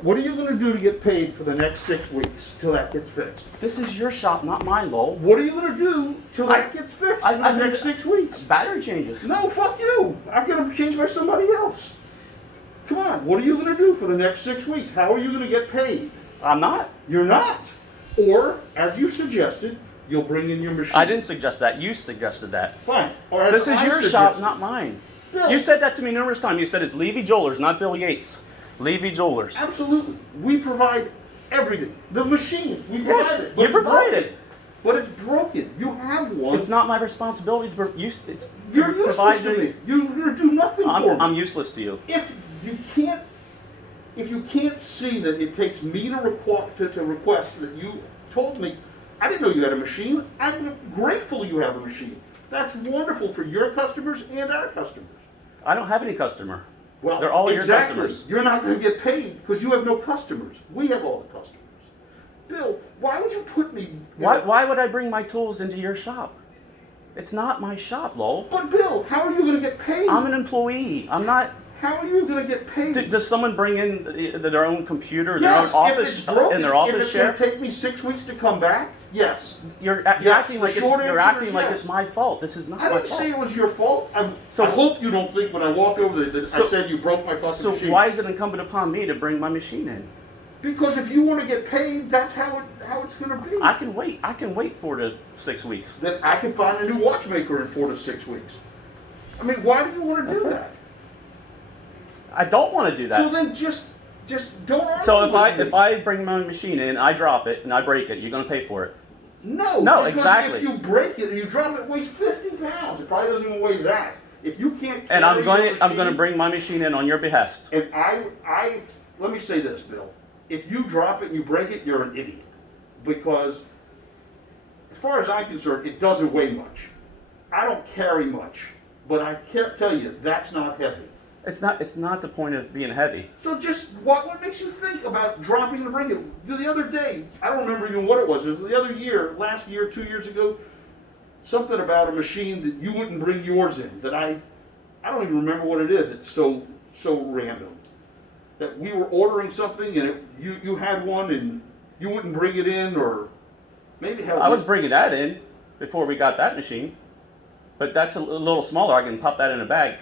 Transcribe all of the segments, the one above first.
What are you going to do to get paid for the next 6 weeks till that gets fixed? This is your shop, not mine, Lowell. What are you going to do till that gets fixed for the next 6 weeks? Battery changes. No, fuck you. I'm going to change by somebody else. Come on, what are you going to do for the next 6 weeks? How are you going to get paid? I'm not. You're not. Or, as you suggested, you'll bring in your machine. I didn't suggest that. You suggested that. Fine. Or as This is I your suggested. shop, not mine. Bill. You said that to me numerous times. You said it's Levy Jewelers, not Bill Yates. Levy Jewelers. Absolutely. We provide everything. The machine, we Yes, provide it. you provide it. But it's broken. You have one. It's not my responsibility to You're useless provide to me. You're going to do nothing for me. I'm useless to you. If you can't see that it takes me to request that you told me, I didn't know you had a machine. I'm grateful you have a machine. That's wonderful for your customers and our customers. I don't have any customer. Well, They're all exactly. your customers. You're not going to get paid because you have no customers. We have all the customers. Bill, why would you put me... Why would I bring my tools into your shop? It's not my shop, Lowell. But Bill, how are you going to get paid? I'm an employee. I'm not... How are you going to get paid? Does someone bring in their own computer, their Yes, own if office, it's broken, in their office if it's share? going to take me 6 weeks to come back, yes. You're Yes, acting the like short you're answer acting is like yes. it's my fault. This is not I my didn't fault. say it was your fault. I So- hope you don't think when I walk over there that I said you broke my fucking So machine. why is it incumbent upon me to bring my machine in? Because if you want to get paid, that's how it's going to be. I can wait. I can wait 4 to 6 weeks. That I can find a new watchmaker in 4 to 6 weeks. I mean, why do you want to do that? I don't want to do that. So then just don't argue So with me. if I bring my machine in, I drop it and I break it, you're going to pay for it. No, No, because exactly. if you break it and you drop it, it weighs 50 pounds. It probably doesn't even weigh that. If you can't carry And I'm going your to bring my machine in on your behest. And let me say this, Bill. If you drop it and you break it, you're an idiot. Because as far as I'm concerned, it doesn't weigh much. I don't carry much, but I can't tell you that's not heavy. It's not the point of being heavy. So just what makes you think about dropping and bringing it? The other day, I don't remember even what it was. It was the other year, last year, 2 years ago, something about a machine that you wouldn't bring yours in. That I don't even remember what it is. It's so random. That we were ordering something and you had one and you wouldn't bring it in, or maybe how I was bringing that in before we got that machine, but that's a little smaller. I can pop that in a bag.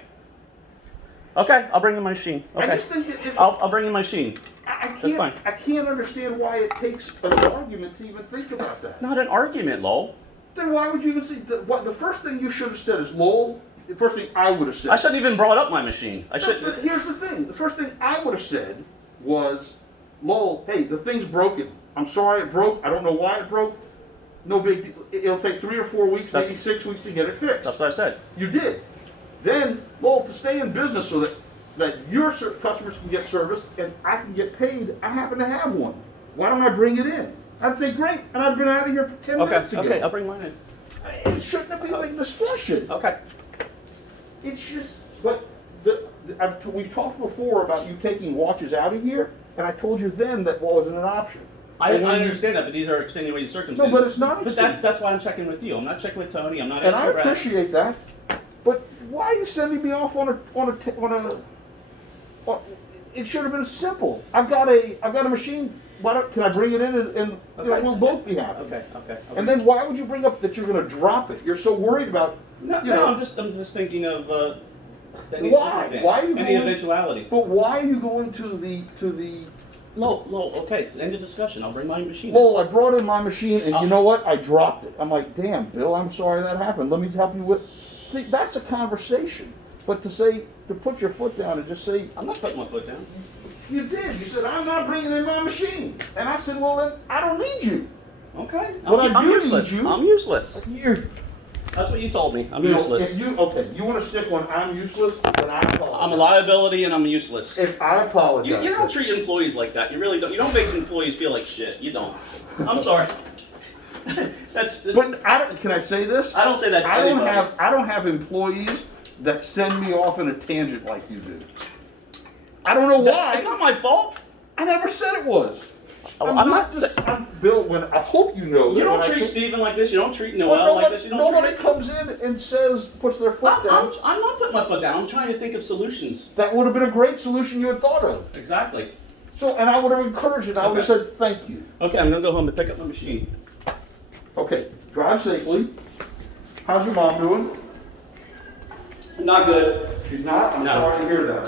Okay, I'll bring in my machine. Okay, I just think I'll bring in my machine. That's fine. I can't understand why it takes an argument to even think about that. It's not an argument, Lowell. Then why would you even say the first thing you should have said is, Lowell, the first thing I would have said. I shouldn't even brought up my machine. I should. But here's the thing. The first thing I would have said was, Lowell, hey, the thing's broken. I'm sorry it broke. I don't know why it broke. No big deal. It'll take 3 or 4 weeks, maybe 6 weeks to get it fixed. That's what I said. You did. Then, Lowell, to stay in business so that your customers can get service and I can get paid, I happen to have one. Why don't I bring it in? I'd say, great, and I've been out of here for 10 minutes ago. Okay, I'll bring mine in. It shouldn't be like discussion. Okay. It's just, but we've talked before about you taking watches out of here, and I told you then that wasn't an option. I understand that, but these are extenuating circumstances. No, but it's not But that's why I'm checking with you. I'm not checking with Tony. I'm not And I asking Brad. appreciate that, but why are you sending me off on it should have been simple. I've got a machine. Can I bring it in and we'll both be happy? Okay. And then why would you bring up that you're going to drop it? You're so worried about. No, I'm just thinking of any Why? circumstance, Why are you any going, eventuality. But why are you going to the? Low. Okay, end of discussion. I'll bring my machine. Well, I brought in my machine, and you know what? I dropped it. I'm like, damn, Bill, I'm sorry that happened. Let me help you with. See, that's a conversation. But to put your foot down and just say, I'm not putting my foot down. You did. You said, I'm not bringing in my machine. And I said, well, then I don't need you. Okay. But I do useless. need you. I'm useless. You're, That's what you told me. I'm you know, useless. if you want to stick on I'm useless, then I apologize. I'm a liability and I'm useless. If I apologize. You don't treat employees like that. You really don't. You don't make employees feel like shit. You don't. I'm sorry. that's But can I say this? I don't say that to anybody. I don't have employees that send me off in a tangent like you do. I don't know why. It's not my fault. I never said it was. I'm not Bill, I hope you know that. You don't treat Steven like this. You don't treat Noel like this. You don't nobody comes in and puts their foot down. I'm not putting my foot down. I'm trying to think of solutions. That would have been a great solution you had thought of. Exactly. So, and I would have encouraged it. I would have said thank you. Okay, I'm gonna go home to pick up my machine. Okay, drive safely. How's your mom doing? Not good. She's not? I'm No. sorry to hear that.